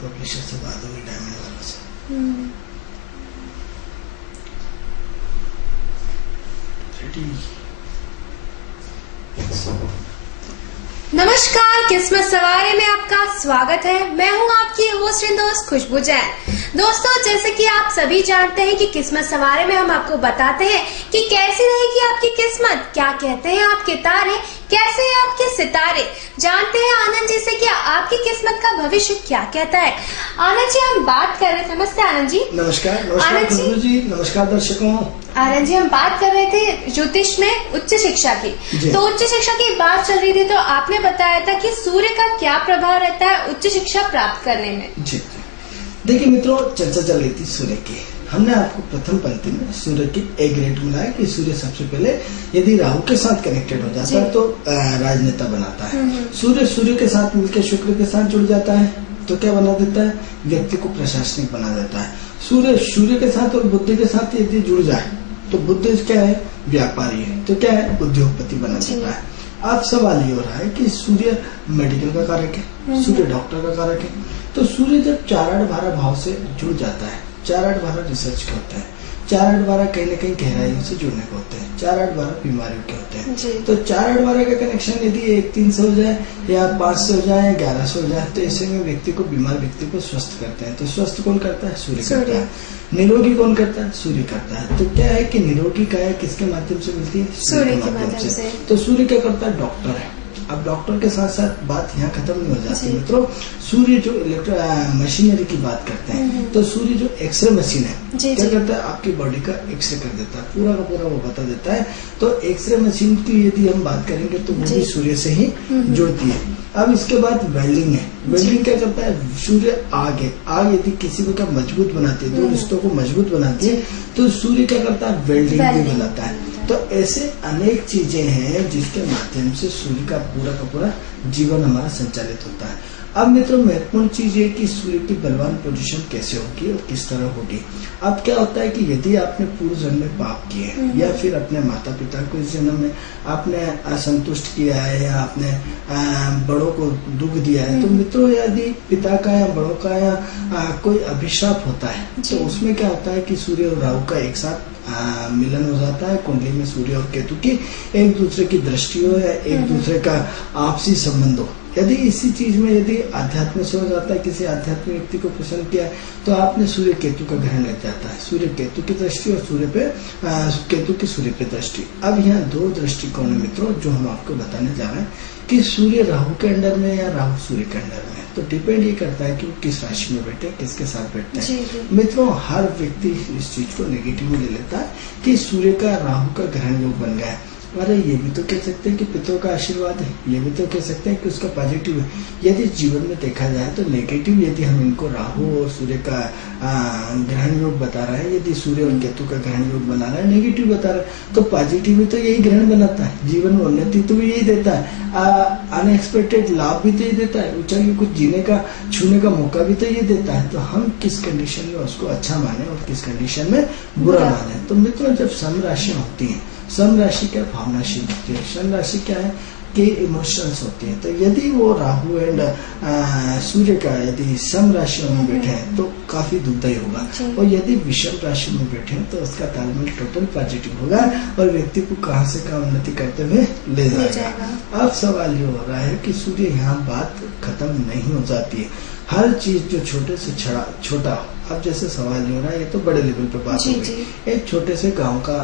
Publisher से बात हुई डायमंड वालों से। नमस्कार, किस्मत सवारी में आपका स्वागत है। मैं हूं आपकी होस्ट एंड दोस्त खुशबू जैन। दोस्तों, जैसे कि आप सभी जानते हैं कि किस्मत सवारी में हम आपको बताते हैं कि कैसी रहेगी आपकी किस्मत, क्या कहते हैं आपके तारे, कैसे हैं आपके सितारे। जानते हैं आनंद जी से कि आपकी किस्मत का भविष्य क्या कहता है। आनंद जी, हम बात कर रहे थे। नमस्ते आनंद जी। नमस्कार खुशबू जी, नमस्कार दर्शकों। आनंद जी, हम बात कर रहे थे ज्योतिष में उच्च शिक्षा की। तो उच्च शिक्षा की बात चल रही थी, तो आपने बताया था कि सूर्य का क्या प्रभाव रहता है उच्च शिक्षा प्राप्त करने में। जी देखिए मित्रों, चर्चा चल रही थी सूर्य की। हमने आपको प्रथम पंक्ति में सूर्य की ए ग्रेड मिलाया कि सूर्य सबसे पहले यदि राहु के साथ कनेक्टेड हो जाता है तो राजनेता बनाता है। सूर्य के साथ मिलकर शुक्र के साथ जुड़ जाता है तो क्या बना देता है, व्यक्ति को प्रशासनिक बना देता है। सूर्य के साथ और बुद्धि के साथ यदि जुड़ जाए तो बुद्धि क्या है, व्यापारी है, तो क्या है, उद्योगपति बना देता है। अब सवाल ये हो रहा है कि सूर्य मेडिकल का कारक है, सूर्य डॉक्टर का कारक है। तो सूर्य जब 4-8-12 भाव से जुड़ जाता है, 4-8-12 रिसर्च के होते हैं, 4-8-12 कहीं न कहीं गहराइयों से जुड़ने को होते हैं, 4-8-12 बीमारियों के होते हैं। तो 4-8-12 का कनेक्शन यदि 1-3 से हो जाए या 5 से हो जाए या 11 से हो जाए तो ऐसे में व्यक्ति को, बीमार व्यक्ति को स्वस्थ करते हैं। तो स्वस्थ कौन करता है, सूर्य करता है। निरोगी कौन करता है, सूर्य करता है। तो क्या है कि निरोगी काया किसके माध्यम से मिलती है, सूर्य के माध्यम से। तो सूर्य क्या करता है, डॉक्टर है। अब डॉक्टर के साथ साथ बात यहाँ खत्म नहीं हो जाती मित्रों। सूर्य जो मशीनरी की बात करते हैं, तो सूर्य जो एक्सरे मशीन है क्या करता है, आपकी बॉडी का एक्सरे कर देता है, पूरा का पूरा वो बता देता है। तो एक्सरे मशीन की यदि हम बात करेंगे तो वो भी सूर्य से ही जुड़ती है। अब इसके बाद वेल्डिंग है। वेल्डिंग क्या करता है, सूर्य आग यदि किसी को क्या मजबूत बनाती है, दो रिश्तों को मजबूत बनाती है, तो सूर्य क्या करता है, वेल्डिंग भी बनाता है। तो ऐसे अनेक चीजें हैं जिसके माध्यम से सूर्य का पूरा जीवन हमारा संचालित होता है। अब मित्रों, महत्वपूर्ण चीज ये कि सूर्य की बलवान पोजीशन कैसे होगी और किस तरह होगी। अब क्या होता है कि यदि आपने पूर्व जन्म में पाप किए या फिर अपने माता पिता को इस जन्म में आपने असंतुष्ट किया है या आपने बड़ों को दुख दिया है, तो मित्रों यदि पिता का या बड़ों का या कोई अभिशाप होता है तो उसमें क्या होता है कि सूर्य और राहु का एक साथ मिलन हो जाता है। कुंडली में सूर्य और केतु की एक दूसरे की दृष्टि हो या एक दूसरे का आपसी संबंध हो। यदि इसी चीज में यदि आध्यात्म से हो जाता है, किसी आध्यात्मिक व्यक्ति को पसंद किया तो आपने सूर्य केतु का ग्रहण लग जाता है, सूर्य केतु की दृष्टि और केतु की सूर्य पे दृष्टि। अब यहाँ दो दृष्टिकोण है मित्रों जो हम आपको बताने जा रहे हैं कि सूर्य राहु के अंडर में या राहु सूर्य के अंडर में। तो डिपेंड ये करता है कि वो किस राशि में बैठे, किसके साथ बैठते हैं। मित्रों, हर व्यक्ति इस चीज को नेगेटिव में ले लेता है कि सूर्य का राहु का ग्रहण योग बन गया है। अरे ये भी तो कह सकते हैं कि पितरों का आशीर्वाद है, ये भी तो कह सकते हैं कि उसका पॉजिटिव है। यदि जीवन में देखा जाए तो नेगेटिव यदि हम इनको राहु और सूर्य का ग्रहण योग बता रहे हैं, यदि सूर्य और केतु का ग्रहण योग बना रहा है, नेगेटिव बता रहा है, तो पॉजिटिव भी तो यही ग्रहण बनाता है, जीवन में उन्नति तो यही देता है, अनएक्सपेक्टेड लाभ भी तो यही देता है, ऊंचाई कुछ जीने का, छूने का मौका भी तो ये देता है। तो हम किस कंडीशन में उसको अच्छा माने और किस कंडीशन में बुरा माने। तो मित्रों, जब सम राशियां होती हैं, सम राशि क्या भावनाशील होती है, शन राशि क्या है कि इमोशंस होती है। तो यदि वो राहु एंड सूर्य का यदि सम राशियों में बैठे हैं तो काफी दुखदायी होगा, और यदि विषम राशि में बैठे हैं तो उसका तालमेल टोटल पॉजिटिव होगा और व्यक्ति को कहां से कहां उन्नति करते हुए ले जाएगा। अब सवाल ये हो रहा है कि सूर्य यहाँ बात खत्म नहीं हो जाती है। हर चीज जो छोटे से छोटा, अब जैसे सवाल ये हो रहा है, ये तो बड़े लेवल पे बात हो गई। एक छोटे से गांव का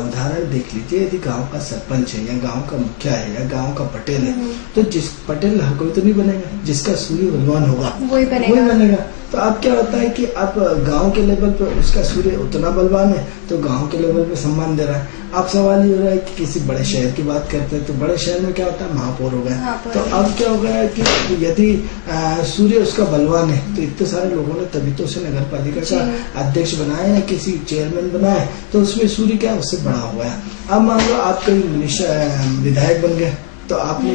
उदाहरण देख लीजिए। यदि गांव का सरपंच है या गांव का मुखिया है या गांव का पटेल है, तो जिस पटेल हर कोई तो नहीं बनेगा, जिसका सूर्य बलवान होगा वही बनेगा। तो अब क्या होता है कि अब गांव के लेवल पे उसका सूर्य उतना बलवान है तो गांव के लेवल पे सम्मान दे रहा है। अब सवाल ये हो रहा है कि किसी बड़े शहर की बात करते हैं तो बड़े शहर में क्या होता है, महापौर हो गया। तो अब क्या हो गया कि यदि सूर्य उसका बलवान है तो इतने सारे लोगों ने तभी तो उसे नगर पालिका का अध्यक्ष बनाया या किसी चेयरमैन बनाया, तो उसमें सूर्य क्या उससे बड़ा हुआ है। अब मान लो आप कहीं विधायक बन गए, तो आपने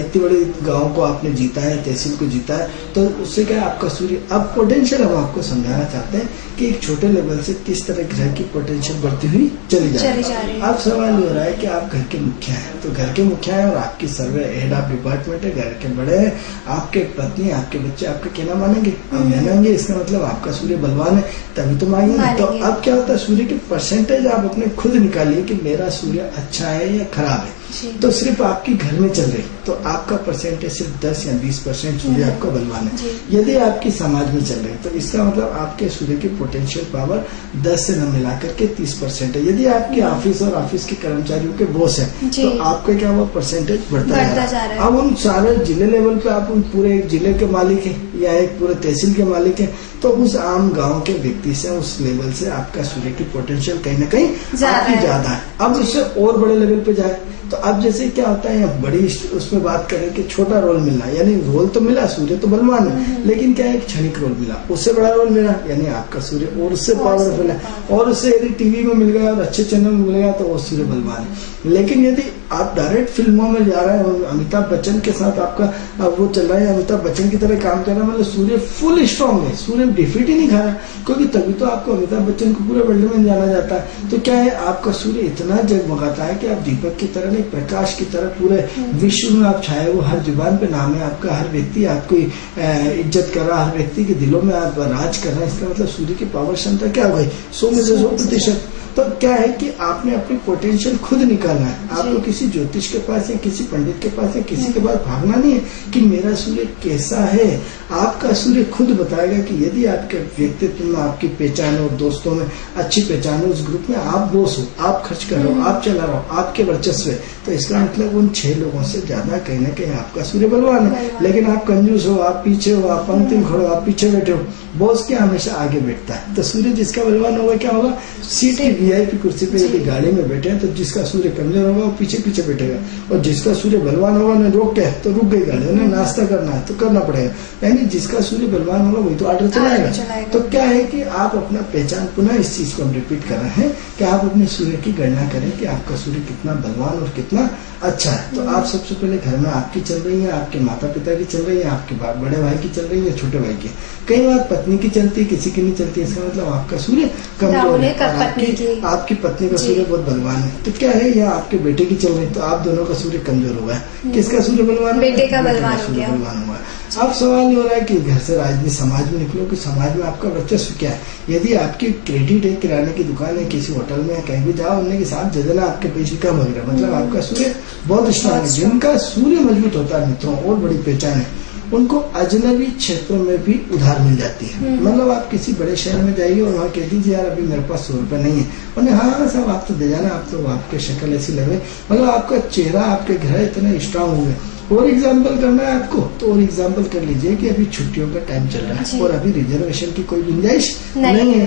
इतनी बड़ी गांव को आपने जीता है, तहसील को जीता है, तो उससे क्या है आपका सूर्य। अब पोटेंशियल हम आपको समझाना चाहते हैं कि एक छोटे लेवल से किस तरह ग्रह की पोटेंशियल बढ़ती हुई चली जा रही है। अब सवाल ये हो रहा है कि आप घर के मुखिया हैं, तो घर के मुखिया है और आपकी सर्वे हेड ऑफ डिपार्टमेंट है, घर के बड़े हैं, आपके पत्नी आपके बच्चे आपका कहना मानेंगे, अब मानेंगे, इसका मतलब आपका सूर्य बलवान है, तभी तो मांगेंगे। तो अब क्या होता है, सूर्य की परसेंटेज आप अपने खुद निकालिए कि मेरा सूर्य अच्छा है या खराब है। तो सिर्फ आपकी घर में चल रही तो आपका परसेंटेज सिर्फ 10 या 20% सूर्य आपका बलवान है। यदि आपकी समाज में चल रही तो इसका मतलब आपके सूर्य की पोटेंशियल पावर 10 से न मिलाकर के 30% है। यदि आपके ऑफिस और ऑफिस के कर्मचारियों के बॉस है तो आपका क्या हुआ परसेंटेज बढ़ता जा रहा है। अब उन सारे जिले लेवल पे आप उन पूरे एक जिले के मालिक है या एक पूरे तहसील के मालिक है, तो उस आम गांव के व्यक्ति से उस लेवल से आपका सूर्य की पोटेंशियल कहीं ना कहीं आपकी ज्यादा है। अब उससे और बड़े लेवल पे जाए तो अब जैसे क्या होता है, बड़ी उसमें बात करें कि छोटा रोल मिलना, यानी रोल तो मिला, सूर्य तो बलवान है, लेकिन क्या है क्षणिक रोल मिला, उससे बड़ा रोल मिला, यानी आपका सूर्य और उससे पावरफुल है, और उससे यदि टीवी में मिल गया और अच्छे चैनल में मिल गया तो वो सूर्य बलवान है। लेकिन यदि आप डायरेक्ट फिल्मों में जा रहे हैं, अमिताभ बच्चन के साथ आपका वो चल रहा है, अमिताभ बच्चन की तरह काम कर रहा है, मतलब सूर्य फुल स्ट्रॉन्ग है, सूर्य डिफीट ही नहीं खा रहा, क्योंकि तभी तो आपको अमिताभ बच्चन को पूरे वर्ल्ड में जाना जाता है। तो क्या है, आपका सूर्य इतना जगमगाता है कि आप दीपक की तरह नहीं, प्रकाश की तरह पूरे विश्व में आप छाए हो, हर जुबान पे नाम है आपका, हर व्यक्ति आपको इज्जत कर रहा, हर व्यक्ति के दिलों में आप राज कर रहे हैं। इसका मतलब सूर्य की पावर क्षमता क्या हो गई, 100 में से 100%। तो क्या है कि आपने अपनी पोटेंशियल खुद निकालना है। आपको किसी ज्योतिष के पास या किसी पंडित के पास या किसी के पास भागना नहीं है कि मेरा सूर्य कैसा है। आपका सूर्य खुद बताएगा कि यदि आपके व्यक्तित्व में आपकी पहचान और दोस्तों में अच्छी पहचान हो, उस ग्रुप में आप बॉस हो, आप खर्च कर रहे हो, आप चला रहे हो, आपके वर्चस्व है, तो इसका मतलब उन 6 लोगों से ज्यादा कहीं ना कहीं आपका सूर्य बलवान है। लेकिन आप कंजूस हो, आप पीछे हो, आप पंक्ति में खड़े हो, आप पीछे बैठे हो, बॉस क्या हमेशा आगे बैठता है। तो सूर्य जिसका बलवान होगा क्या होगा, सीट की वीआईपी कुर्सी पे यदि गाड़ी में बैठे हैं तो जिसका सूर्य कमजोर होगा वो पीछे पीछे बैठेगा, और जिसका सूर्य बलवान होगा उन्हें रोक के तो रुक गई गाड़ी, उन्हें नाश्ता करना है तो करना पड़ेगा, यानी जिसका सूर्य बलवान होगा वही तो आर्डर चलाएगा। तो क्या है कि आप अपना पहचान, पुनः इस चीज को हम रिपीट कर रहे हैं कि आप अपने सूर्य की गणना करें कि आपका सूर्य कितना बलवान और कितना अच्छा है। तो आप सबसे पहले घर में आपकी चल रही है, आपके माता पिता की चल रही है, आपके बड़े भाई की चल रही है, छोटे भाई की, कई बार पत्नी की चलती है, किसी की नहीं चलती, इसका मतलब आपका सूर्य कमजोर है, आपकी पत्नी का सूर्य बहुत बलवान है। तो क्या है, या आपके बेटे की चल रही है तो आप दोनों का सूर्य कमजोर हुआ है, किसका सूर्य बलवान है, बेटे का बलवान हुआ है। अब सवाल ये हो रहा है कि घर से राजनीति समाज में निकलो कि समाज में आपका वर्चस्व क्या है। यदि आपकी क्रेडिट है, किराने की दुकान है, किसी होटल में कहीं भी जाओ, उनने के साथ जजना आपके पैसे कम हो गया, मतलब आपका सूर्य बहुत स्ट्रांग है। जिनका सूर्य मजबूत होता है मित्रों, और बड़ी पहचान है, उनको अजनबी क्षेत्रों में भी उधार मिल जाती है। मतलब आप किसी बड़े शहर में जाइए और वहाँ कह दीजिए यार अभी मेरे पास 100 रुपए नहीं है, उन्हें हाँ साहब आप तो दे जाना, आप तो आपके शक्ल ऐसी लग रही, मतलब आपका चेहरा, आपके घर इतने स्ट्रांग हो गए। और एग्जाम्पल करना है आपको तो और एग्जाम्पल कर लीजिए कि अभी छुट्टियों का टाइम चल रहा है और अभी रिजर्वेशन की कोई गुंजाइश नहीं है।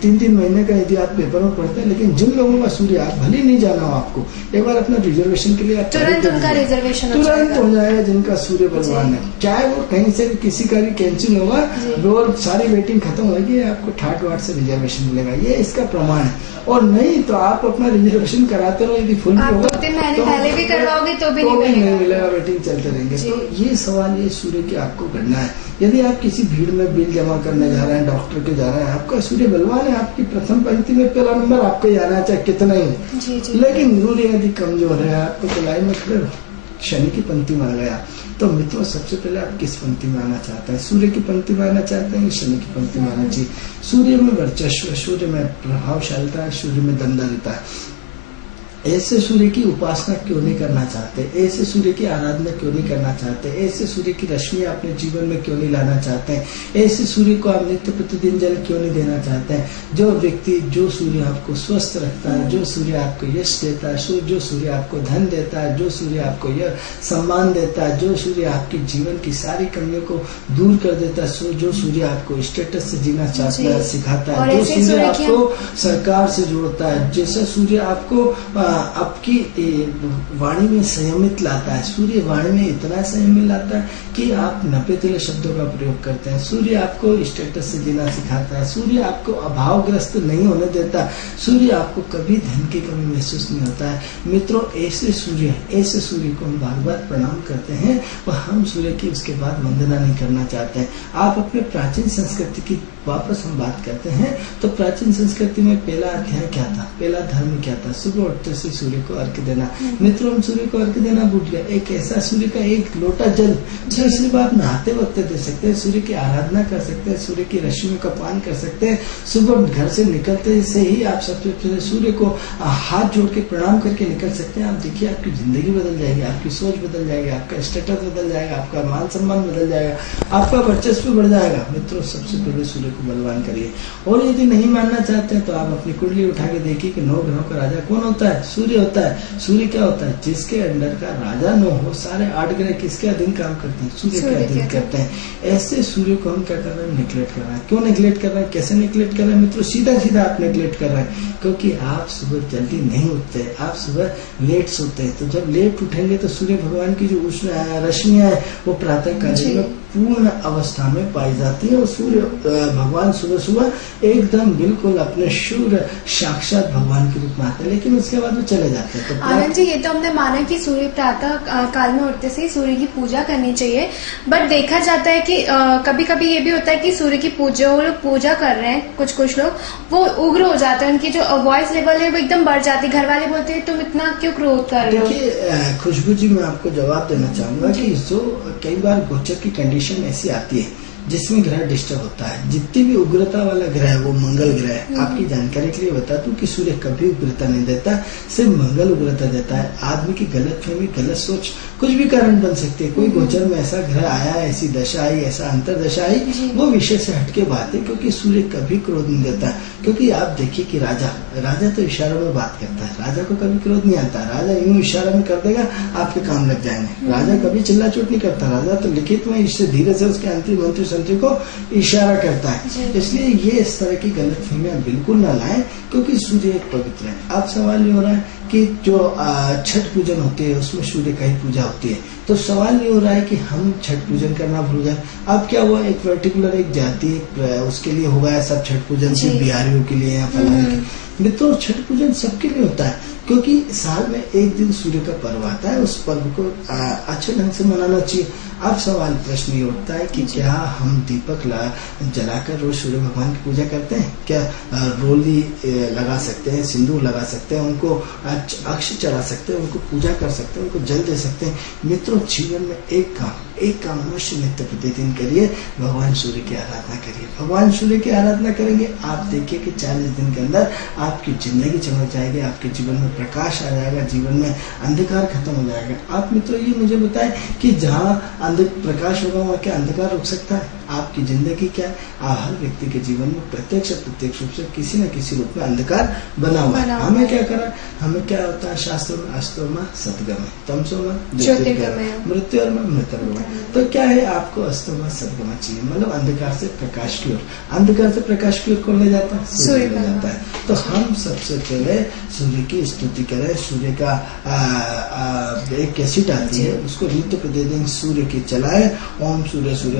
3-3 महीने का यदि आप पेपर में पढ़ते हैं, लेकिन जिन लोगों का सूर्य आप भले नहीं जाना हो आपको, एक बार अपना रिजर्वेशन के लिए आप तुरंत उनका रिजर्वेशन तुरंत हो जाएगा, जिनका सूर्य बलवान है। चाहे वो कहीं से भी किसी का भी कैंसिल होगा, और सारी वेटिंग खत्म होगी, आपको ठाट बाट से रिजर्वेशन मिलेगा, ये इसका प्रमाण है। और नहीं तो आप अपना रिजर्वेशन कराते रहो, यदि फुल होगा 2-3 महीने पहले भी करवाओगे तो भी नहीं मिलेगा, वेटिंग चलते रहेंगे। तो ये सवाल ये सूर्य की आपको करना है। यदि आप किसी भीड़ में बिल जमा करने जा रहे हैं, डॉक्टर के जा रहे हैं, आपका सूर्य बलवान है, आपकी प्रथम पंक्ति में पहला नंबर आपका ही आना चाहे कितना ही। लेकिन सूर्य यदि कमजोर है, आपको तो लाइन में खड़े शनि की पंक्ति में आ गया, तो मित्रों सबसे पहले आप किस पंक्ति में आना चाहते हैं, सूर्य की पंक्ति में आना चाहते हैं, शनि की पंक्ति में आना चाहिए। सूर्य में वर्चस्व, सूर्य में प्रभावशालिता है, सूर्य में दंडनीयता है। ऐसे सूर्य की उपासना क्यों नहीं करना चाहते, ऐसे सूर्य की आराधना क्यों नहीं करना चाहते, ऐसे सूर्य की रश्मि अपने जीवन में क्यों नहीं लाना चाहते हैं, ऐसे सूर्य को आप नित्य प्रतिदिन जल क्यों नहीं देना चाहते हैं। जो व्यक्ति, जो सूर्य आपको स्वस्थ रखता है, जो सूर्य आपको यश देता है, जो सूर्य आपको धन देता है, जो सूर्य आपको यह सम्मान देता है, जो सूर्य आपकी जीवन की सारी कमियों को दूर कर देता है, जो सूर्य आपको स्टेटस से जीना चाहता है सिखाता है, जो सूर्य आपको सरकार से जोड़ता है, जैसा सूर्य आपको आपकी वाणी में संयमित लाता है। सूर्य वाणी में इतना संयम लाता है कि आप नपेतले शब्दों का प्रयोग करते हैं। सूर्य आपको स्टेटस से जीना सिखाता है। सूर्य आपको अभावग्रस्त नहीं होने देता। सूर्य आपको कभी धन की कमी महसूस नहीं होता है। मित्रों, ऐसे सूर्य को हम बार बार प्रणाम करते हैं और हम सूर्य की उसके बाद वंदना नहीं करना चाहते हैं। आप अपने प्राचीन संस्कृति की वापस हम बात करते हैं तो प्राचीन संस्कृति में पहला अध्याय क्या था, पहला धर्म क्या था? सुबह उठते से सूर्य को अर्घ्य देना। मित्रों, हम सूर्य को अर्घ्य देना भूल गए। एक ऐसा सूर्य का एक लोटा जल जो सिर्फ आप नहाते वक्त दे सकते हैं। सूर्य की आराधना कर सकते हैं, सूर्य की रश्मियों का पान कर सकते हैं। सुबह घर से निकलते से ही आप सबसे पहले सूर्य को हाथ जोड़ के प्रणाम करके निकल सकते हैं। आप देखिए, आपकी जिंदगी बदल जाएगी, आपकी सोच बदल जाएगी, आपका स्टेटस बदल जाएगा, आपका मान सम्मान बदल जाएगा, आपका वर्चस्व बढ़ जाएगा। मित्रों, सबसे पहले सूर्य को बलवान करिए। और यदि नहीं मानना चाहते हैं तो आप अपनी कुंडली उठा के देखिए कि 9 ग्रहों का राजा कौन होता है? सूर्य होता है। सूर्य क्या होता है? जिसके अंडर का राजा 9 हो, सारे 8 ग्रह किसके अधीन काम करते हैं? सूर्य के अधीन करते हैं। ऐसे सूर्य को हम क्या कर रहे हैं? निग्लेक्ट कर रहे हैं। क्यों निग्लेक्ट कर रहे हैं? कैसे निग्लेक्ट कर रहे हैं? मित्रों, सीधा सीधा आप निग्लेक्ट कर रहे हैं क्योंकि आप सुबह जल्दी नहीं उठते, आप सुबह लेट सोते हैं। तो जब लेट उठेंगे तो सूर्य भगवान की जो उष्ण रश्मियां है वो प्रातः काल में पूर्ण अवस्था में पाई जाती है। और सूर्य भगवान सुबह सुबह एकदम बिल्कुल अपने सूर्य साक्षात भगवान के रूप में आते हैं, लेकिन उसके बाद वो चले जाते हैं। तो आनंद जी, ये तो हमने माना कि सूर्य प्रातः काल में उठते से ही सूर्य की पूजा करनी चाहिए, बट देखा जाता है कि कभी कभी ये भी होता है कि सूर्य की पूजा, वो लोग पूजा कर रहे हैं, कुछ लोग वो उग्र हो जाते हैं, उनकी जो वॉइस लेवल है वो एकदम बढ़ जाती है। घर वाले बोलते हैं तुम इतना क्यों क्रोध कर रहे हो? देखिए खुशबू जी, मैं आपको जवाब देना चाहूंगा कि जो कई बार गोचर की कंडीशन ऐसी आती है जिसमें ग्रह डिस्टर्ब होता है। जितनी भी उग्रता वाला ग्रह है वो मंगल ग्रह है। आपकी जानकारी के लिए बता दूं कि सूर्य कभी उग्रता नहीं देता, सिर्फ मंगल उग्रता देता है। आदमी की गलतफहमी, गलत सोच कुछ भी कारण बन सकती है। कोई गोचर में ऐसा ग्रह आया, ऐसी दशा आई, ऐसा अंतरदशा आई, वो विषय से हटके बात है, क्योंकि सूर्य कभी क्रोध नहीं देता। क्योंकि आप देखिए कि राजा तो इशारों में बात करता है। राजा को कभी क्रोध नहीं आता। राजा यूं इशारा में कर देगा, आपके काम लग जाएंगे। राजा कभी चिल्ला चोट नहीं करता। राजा तो लिखित में इससे धीरे से उसके मंत्री को इशारा करता है। इसलिए ये इस तरह की गलतफहमियां बिल्कुल ना लाएं, क्योंकि सूर्य एक पवित्र है। अब सवाल ये हो रहा है कि जो छठ पूजन होती है उसमें सूर्य का ही पूजा होती है, तो सवाल ये हो रहा है कि हम छठ पूजन करना भूल गए। अब क्या हुआ, एक पर्टिकुलर एक जाति उसके लिए होगा सब छठ पूजन, सिर्फ बिहारियों के लिए या फलाने के। मित्रों, छठ पूजन सबके लिए होता है, क्योंकि साल में एक दिन सूर्य का पर्व आता है। उस पर्व को अच्छे ढंग से मनाना चाहिए। अब सवाल प्रश्न ये उठता है कि क्या हम दीपक जलाकर रोज सूर्य भगवान की पूजा करते हैं? क्या रोली लगा सकते हैं, सिंदूर लगा सकते हैं, उनको अक्ष चढ़ा सकते हैं, उनको पूजा कर सकते हैं, उनको जल दे सकते हैं? मित्रों, जीवन में एक काम अवश्य नित्य प्रतिदिन करिए, भगवान सूर्य की आराधना करिए। भगवान सूर्य की आराधना करेंगे, आप देखिए कि 40 दिन के अंदर आपकी जिंदगी चमक जाएगी, आपके जीवन में प्रकाश आ जाएगा, जीवन में अंधकार खत्म हो जाएगा। आप मित्रों ये मुझे बताएं कि जहाँ प्रकाश होगा वहाँ क्या अंधकार रुक सकता है? आपकी जिंदगी क्या है? हर व्यक्ति के जीवन में प्रत्यक्ष प्रत्यक्ष रूप से किसी न किसी रूप में अंधकार बना हुआ है। हमें क्या करा, हमें क्या होता है शास्त्रों में? अस्तोमा सतगम, तमसोमा ज्योतिर्गमय, मृत्योर्मा मृतर्गमय। तो क्या है, आपको अस्तोमा सतगम चाहिए, मतलब अंधकार से प्रकाश की ओर। अंधकार से प्रकाश की ओर कौन ले जाता है? सूर्य ले जाता है। तो हम सबसे पहले सूर्य की स्तुति करें। सूर्य का एक कैसेट आती है, उसको नित्य प्रतिदिन सूर्य की चलाए। ओम सूर्य सूर्य